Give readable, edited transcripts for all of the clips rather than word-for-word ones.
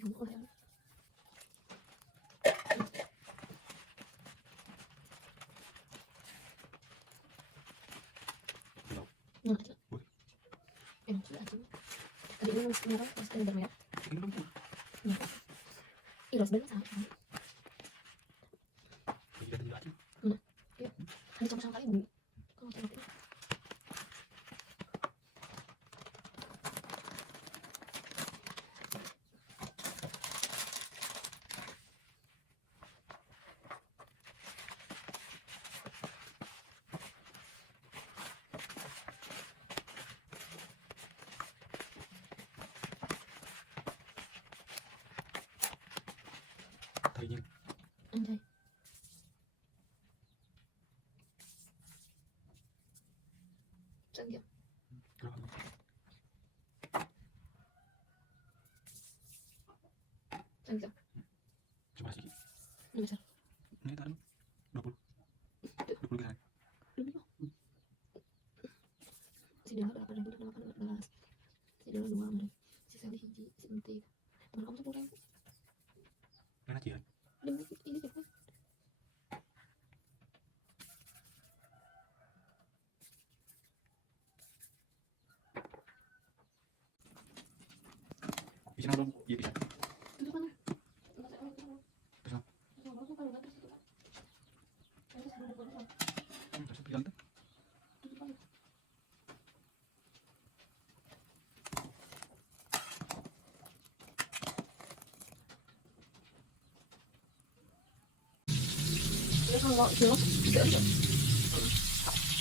Không có lẽ. Ngon chứ. Em chưa ăn chứ. Tadi lu merah pas ada merah. Iya. Iya, sebenarnya sama. Iya. Hanya sama-sama kali Bu. Kalau tengok itu. Tự nhiên Anjay. Canggih. Canggih. coba sedikit. Ini besar. Ini taruh 20 gram. Demi kok. Si Dela 8.818. Si Dela 2 amri. Si Sally hiji, si Entik. Temen kamu 10.000. Kan aja. Demi ini cepet. Bisa nabung, iya bisa. Itu mana? Terus apa? Terus bilang tuh. Dia kalau cilok tidak ada.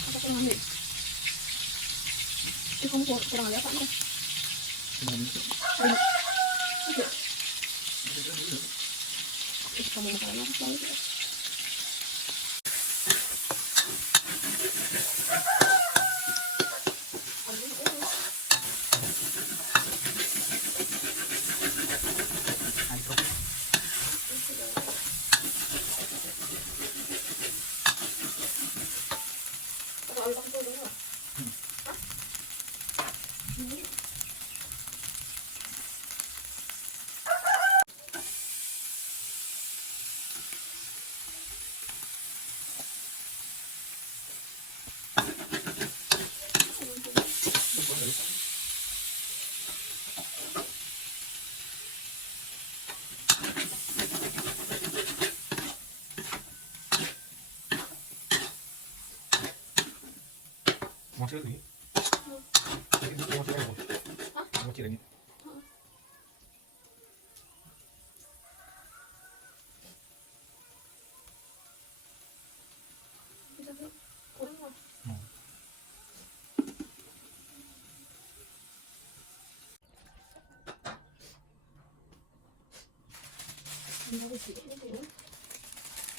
Apa kurang nih? Dia kamu kurang ada apa nih? Kamu makannya apa lagi? Mau cilok nih? Mau cilok apa? Mau cilok ini?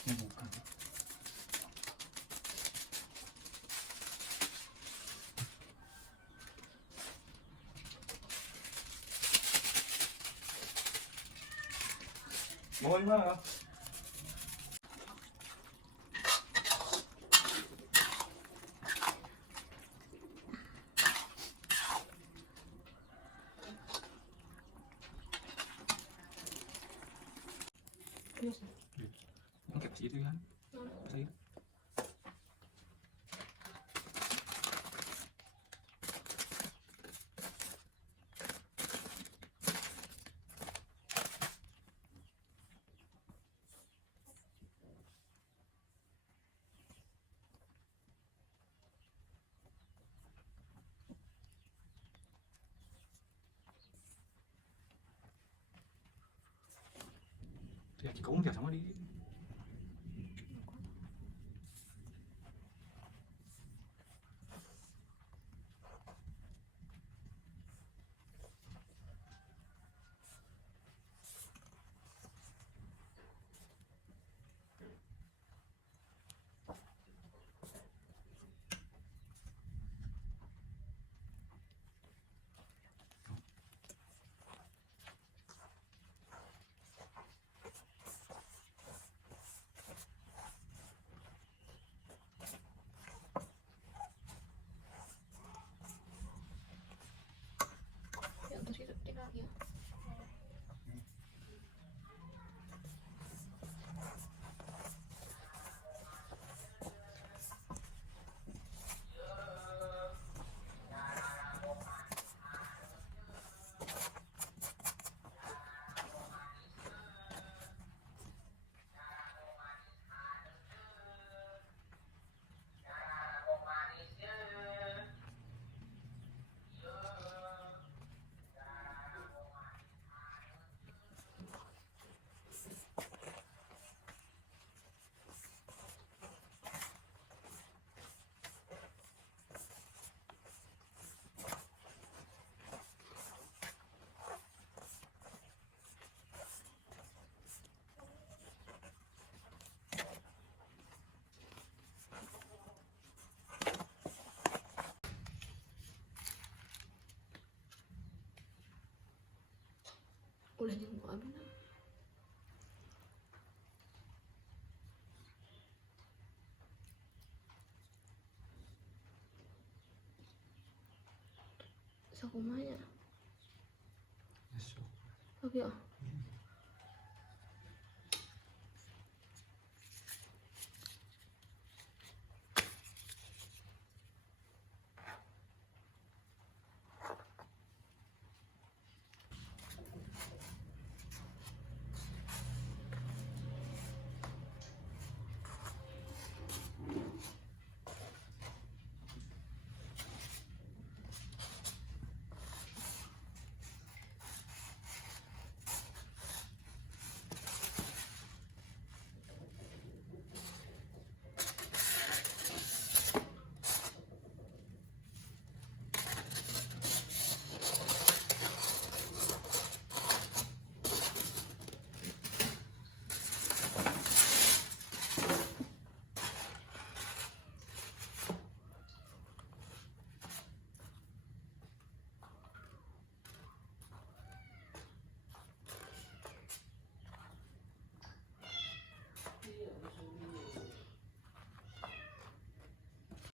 Bukan. Mau di mana? Oke, pasti itu kan? Pasti. Thì chỉ có uống thẻ xong rồi đi. Ya, terus itu tinggal ya. Ulan yung mga amin na. Sa kumanya. Yes, so. Sabi ah. Mm.